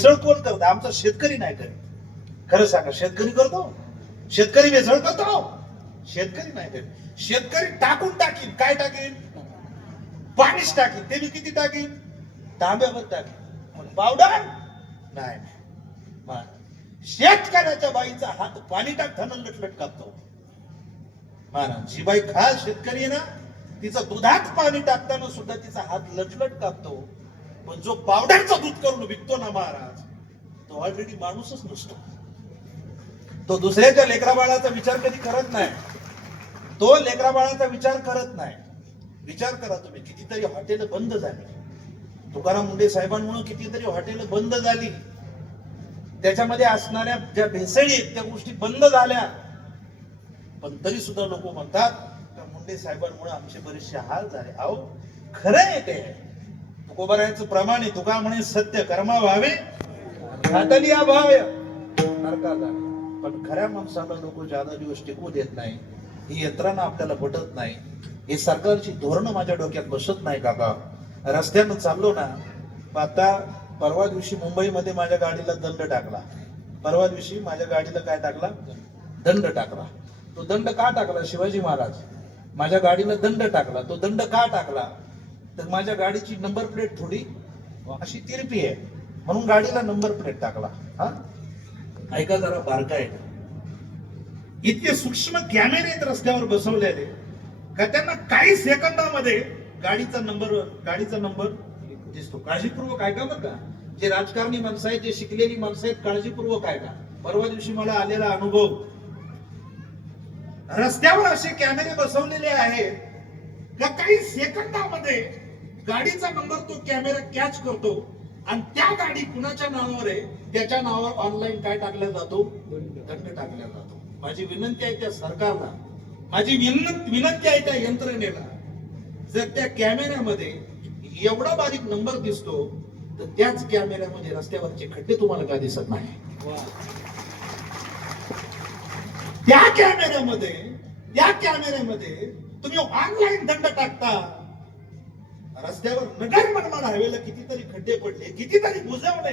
भेसळ कोण करत? आमचा शेतकरी नाही करत. खरं सांगा, शेतकरी करतो? शेतकरी भेसळ करतो? शेतकरी नाही करत. शेतकरी टाकून टाकीन. काय टाकीन? पाणीच टाकीन. ते मी किती टाकीन? तांब्यावर टाकीन. पावडर नाही. शेतकऱ्याच्या बाईचा हात पाणी टाकताना लटलट कापतो. महाराज, जी बाई खास शेतकरी आहे ना, तिचं दुधात पाणी टाकताना सुद्धा तिचा हात लटलट कापतो. पण जो पावडरचं दूध करून विकतो ना महाराज, तो ऑलरेडी माणूसच नसतो. तो दुसऱ्याच्या लेकरा बाळाचा विचार कधी करत नाही. तो लेकरा बाळाचा विचार करत नाही. विचार करा तुम्ही, कितीतरी हॉटेल बंद झाली. तुकाराम मुंडे साहेबांमुळे कितीतरी हॉटेल बंद झाली. त्याच्यामध्ये असणाऱ्या ज्या भेसळी आहेत त्या गोष्टी बंद झाल्या. पण तरी सुद्धा लोक म्हणतात का मुंडे साहेबांमुळे आमचे बरेचसे हाल झाले. अहो खरं आहे ते. तुकोबारायांचं प्रमाण आहे. तुका म्हणे सत्य कर्मा व्हावे घातली अभाव नरकाला. पण खऱ्या माणसाला लोक ज्यादा दिवस टिकू देत नाही. ही यंत्रणा आपल्याला पटत नाही. हे सरकारची धोरणं माझ्या डोक्यात बसत नाही काका. रस्त्यानं चाललो ना, आता परवा दिवशी मुंबईमध्ये माझ्या गाडीला दंड टाकला. परवा दिवशी माझ्या गाडीला काय टाकला? दंड टाकला. तो दंड का टाकला? शिवाजी महाराज माझ्या गाडीला दंड टाकला. तो दंड का टाकला? तर माझ्या गाडीची नंबर प्लेट थोडी अशी तिरपी आहे म्हणून गाडीला नंबर प्लेट टाकला. हा, ऐका जरा बारकाई. इतके सूक्ष्म कॅमेरे आहेत रस्त्यावर बसवलेले का त्यांना काही सेकंदामध्ये गाडीचा नंबर दिसतो. काळजीपूर्वक ऐका बरं का. जे राजकारणी माणसं आहेत, जे शिकलेली माणसं आहेत, काळजीपूर्वक ऐका. परवा दिवशी मला आलेला अनुभव. रस्त्यावर असे कॅमेरे बसवलेले आहेत का काही सेकंदामध्ये गाडीचा नंबर तो कॅमेरा कॅच करतो आणि त्या गाडी कुणाच्या नावावर आहे त्याच्या नावावर ऑनलाईन काय टाकला जातो? दंड टाकला जातो. माझी विनंती आहे त्या सरकारला, माझी विनंती आहे त्या यंत्रणेला, जर त्या कॅमेऱ्यामध्ये एवढा बारीक नंबर दिसतो तर त्याच कॅमेऱ्यामध्ये रस्त्यावरचे खड्डे तुम्हाला का दिसत नाही? त्या कॅमेऱ्यामध्ये तुम्ही ऑनलाईन दंड टाकता. रस्त्यावर नगर मनमाड हायवेला कितीतरी खड्डे पडले, कितीतरी बुजवले.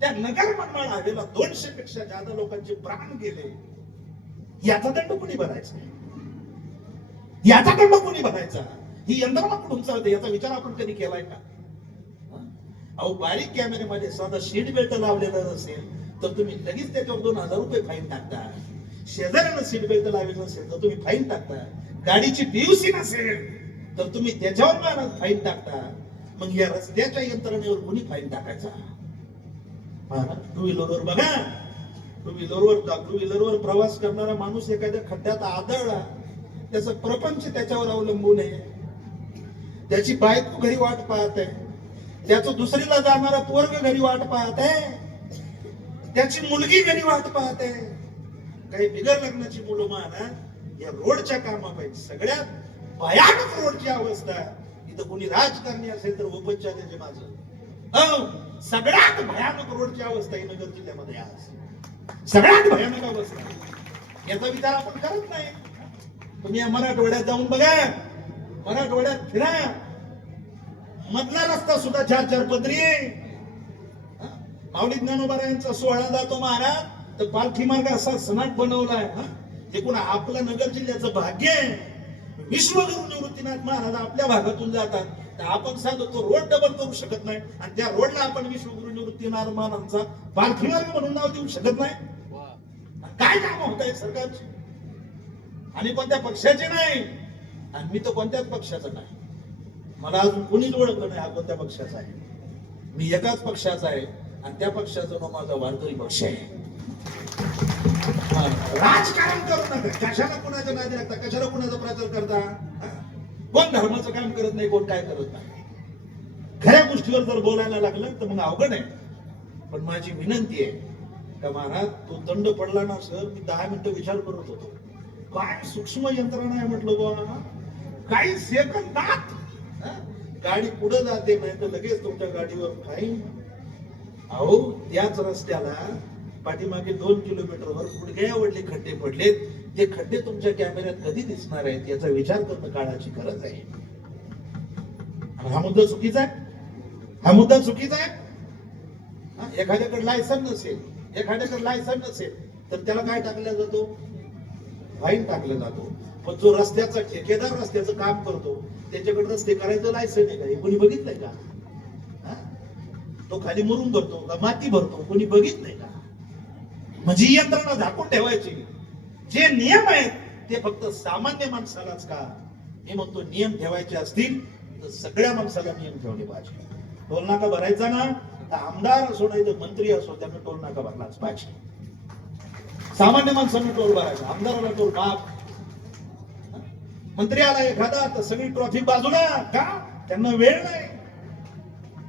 त्या नगर मनमाड हायवेला 200 पेक्षा जादा लोकांचे प्राण गेले. याचा दंड कोणी भरायचा? याचा दंड कोणी भरायचा? ही यंत्रणा कुठून चालते याचा विचार आपण कधी केलाय का? अहो, बारीक कॅमेऱ्यामध्ये साधा सीट बेल्ट लावलेला नसेल तर तुम्ही लगेच त्याच्यावर 2000 रुपये फाईन टाकता. शेजाऱ्यानं सीट बेल्ट लावलेला नसेल तर तुम्ही फाईन टाकता. गाडीची पीयूसी नसेल तर तुम्ही त्याच्यावर फाईन टाकता. मग या रस्त्याच्या यंत्रणेवर कोणी फाईन टाकायचा? टू व्हीलरवर बघा. टू व्हीलरवर प्रवास करणारा माणूस एखाद्या खड्ड्यात आदळला, त्याचं प्रपंच त्याच्यावर अवलंबून आहे. त्याची बायको घरी वाट पाहत आहे, त्याचं दुसरीला जाणारा पोरग घरी वाट पाहत आहे, त्याची मुलगी घरी वाट पाहते. काही बिगर लग्नाची मुलं महाराज या रोडच्या कामापायची सगळ्यात भयानक रोडची अवस्था. इथं कोणी राजकारणी असेल तर उपचार्याचे माझं सगळ्यात भयानक रोडची अवस्था ही नगर जिल्ह्यामध्ये आज. सगळ्यात भयानक अवस्था. याचा विचार आपण करत नाही. तुम्ही मराठवाड्यात जाऊन बघा, मराठवाड्यात फिरा, मधला रस्ता सुद्धा 4-4 पदरी आहे. माऊली ज्ञानोबारायांचा सोहळा जातो महाराज तर पालखी मार्ग असा सनाट बनवलाय. एकूण आपलं नगर जिल्ह्याचं भाग्य आहे. विश्वगुरु निवृत्तीनाथ महाराज आपल्या भागातून जातात तर आपण साधं तो रोड डबल करू शकत नाही आणि त्या रोडला आपण विश्वगुरु निवृत्तीनाथ महाराजांचा पालखी मार्ग म्हणून नाव देऊ शकत नाही. काय काम होत आहे सरकारची? आणि कोणत्या पक्षाचे नाही, आणि मी तर कोणत्याच पक्षाचा नाही. मला अजून कोणीच ओळखलं नाही हा कोणत्या पक्षाचा आहे. मी एकाच पक्षाचा आहे आणि त्या पक्षाचा नाव माझा वारकरी पक्ष आहे. राजकारण करू नका. कशाला कुणाच्या नादी लागता? कशाला कुणाचा प्रचार करता? कोण धर्माचं काम करत नाही, कोण काय करत नाही. खऱ्या गोष्टीवर जर बोलायला लागलं तर मग अवघड आहे. पण माझी विनंती आहे का महाराज, तो दंड पडला ना सर, मी 10 मिनिटं विचार करत होतो. काय सूक्ष्म यंत्रणा आहे म्हटलं बाबा. काही सेकंदात गाडी पुढे जाते नाही तर लगेच तुमच्या गाडीवर फाईन. अहो, त्याच रस्त्याला पाठीमागे 2 किलोमीटरवर गुडघ्यावरले खड्डे पडलेत. ते खड्डे तुमच्या कॅमेऱ्यात कधी दिसणार आहेत याचा विचार करणं काळाची गरज आहे. हा मुद्दा चुकीचा आहे. हा मुद्दा चुकीचा आहे. एखाद्याकडे लायसन नसेल तर त्याला काय टाकलं जातो? फाईन टाकलं जातो. पण जो रस्त्याचा ठेकेदार रस्त्याचं काम करतो त्याच्याकडे रस्ते करायचं लायसन आहे का? हे कोणी बघितलंय का? तो खाली मुरुम भरतो का माती भरतो? कोणी बघितलंय का? म्हणजे ही यंत्रणा झाकून ठेवायची. जे नियम आहेत ते फक्त सामान्य माणसालाच का? मी म्हणतो नियम ठेवायचे असतील तर सगळ्या माणसाला नियम ठेवले पाहिजे. टोल नाका भरायचा ना, तर आमदार असो नाही तर मंत्री असो त्यांना टोल नाका भरलाच पाहिजे. सामान्य माणसांना टोल भरायचा, आमदाराला टोल माफ. मंत्री आला एखादा तर सगळी ट्रॉफिक बाजूला का? त्यांना वेळ नाही.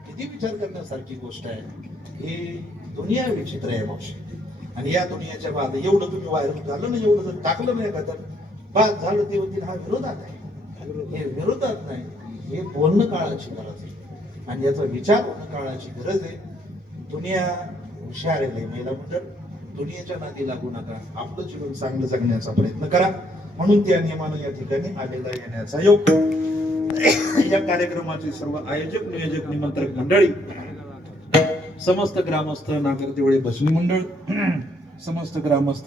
किती विचार करण्यासारखी गोष्ट आहे. ही दुनिया विचित्र आहे मावशी. आणि या दुनियाच्या बाद एवढं तुम्ही व्हायरल झालं ना, एवढं जर टाकलं नाही का तर बाद झालं ते होतील. हा विरोधात आहे. हे विरोधात नाही, हे बोलणं काळाची गरज आहे आणि याचा विचार होणं काळाची गरज आहे. दुनिया हुशार आहे महिला मंडळ. दुनियेच्या नादी लागू नका. आपलं जीवन चांगलं जगण्याचा प्रयत्न करा. म्हणून त्या नियमानं या ठिकाणी आलेला येण्याचा योग. या कार्यक्रमाचे सर्व आयोजक नियोजक निमंत्रक मंडळी, समस्त ग्रामस्थ, नागर देवळे भजनी मंडळ, समस्त ग्रामस्थ